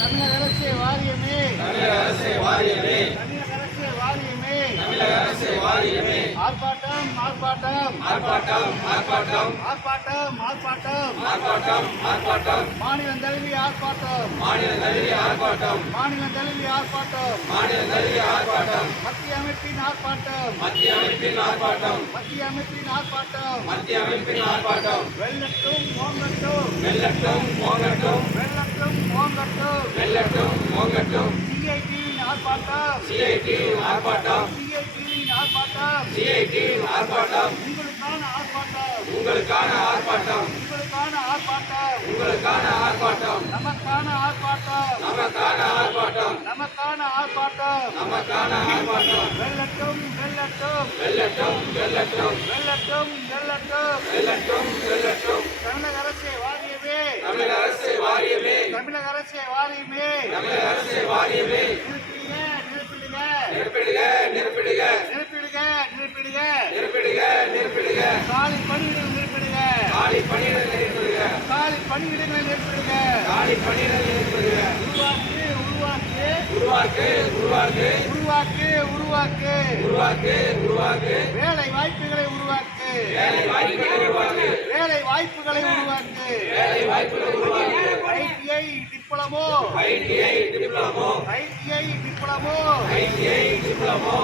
தமிழக அரசே வாரியமே, தமிழக அரசே வாரியமே, தமிழக அரசே வாரியமே, தமிழக அரசே வாரியமே. ஆர்ப்பாட்டம் ஆர்ப்பாட்டம் ஆர்ப்பாட்டம் ஆர்ப்பாட்டம் ஆர்ப்பாட்டம் ஆர்ப்பாட்டம் ஆர்ப்பாட்டம் ஆர்ப்பாட்டம் மாநிலம் தழுவிய ஆர்ப்பாட்டம், மாநில தழுவிய ஆர்ப்பாட்டம், மாநிலம் தழுவிய ஆர்ப்பாட்டம், மாநில தழுவிய ஆர்ப்பாட்டம், மத்திய அமைப்பின் ஆர்ப்பாட்டம், மத்திய அமைப்பின் ஆர்ப்பாட்டம், மத்திய அமைப்பின் ஆர்ப்பாட்டம், மத்திய அமைப்பின் ஆர்ப்பாட்டம். வெள்ளட்டும் ஓங்கட்டும், வெல்லட்டும் ஓங்கட்டும், வெள்ளட்டும் ஓங்கட்டும், வெல்லட்டும் ஓங்கட்டும். சிஐடியின் ஆர்ப்பாட்டம், சிஐடி ஆர்ப்பாட்டம், சிஐடியின் ஆர்ப்பாட்டம், சிஐடி ஆர்ப்பாட்டம், உங்களுக்கான ஆர்ப்பாட்டம், உங்களுக்கான ஆர்ப்பாட்டம், உங்களுக்கான ஆர்ப்பாட்டம், உங்களுக்கான ஆர்ப்பாட்டம், நமக்கான ஆர்ப்பாட்டம், நமக்கான ஆர்ப்பாட்டம், நமக்கான ஆர்ப்பாட்டம், நமக்கான ஆர்ப்பாட்டம். வெள்ளட்டும் வெள்ளட்டும் வெல்லட்டும் வெல்லட்டும், வெள்ளட்டும் வெள்ளட்டும் வெல்லட்டும் வெல்லட்டும். தமிழக அரசே வாரியமே, தமிழக அரசே வாரியமே, தமிழக அரசே வாரியமே, தமிழக அரசே வாரியமே. நிறுத்திடுங்க நிரப்பிடுக நிறுத்திடுங்க நிரப்பிடுக நிறுத்திடுங்க நிறுத்திடுங்க நிரப்பிடுக நிரப்பிடுக. காலி பணியிடங்கள் நிறுத்திடுங்க, காலி பணியிடங்களை நிரப்பிடுக, காலி பணியிடங்களை நிறுத்திடுங்க, காலி பணியிடங்களை நிரப்பிடுக. உருவாக்கு உருவாக்கு உருவாக்கு உருவாக்கு உருவாக்கு உருவாக்கு உருவாக்கு உருவாக்கு. வேலை வாய்ப்புகளை உருவாக்கு, வேலை வாய்ப்புகளை உருவாக்கு, வேலை வாய்ப்புகளை உருவாக்கு, வேலை வாய்ப்புகளை உருவாக்கு. ITI diploma, ITI diploma, ITI diploma, ITI diploma.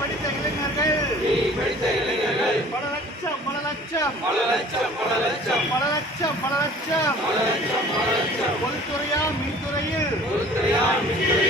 படித்த இளைஞர்கள் படித்த இளைஞர்கள் பல லட்சம் பல லட்சம் பல லட்சம் பல லட்சம் பல லட்சம் பல லட்சம் பல லட்சம் பல லட்சம். பொதுத்துறையா மின்துறையில் பொதுத்துறையா மின்துறை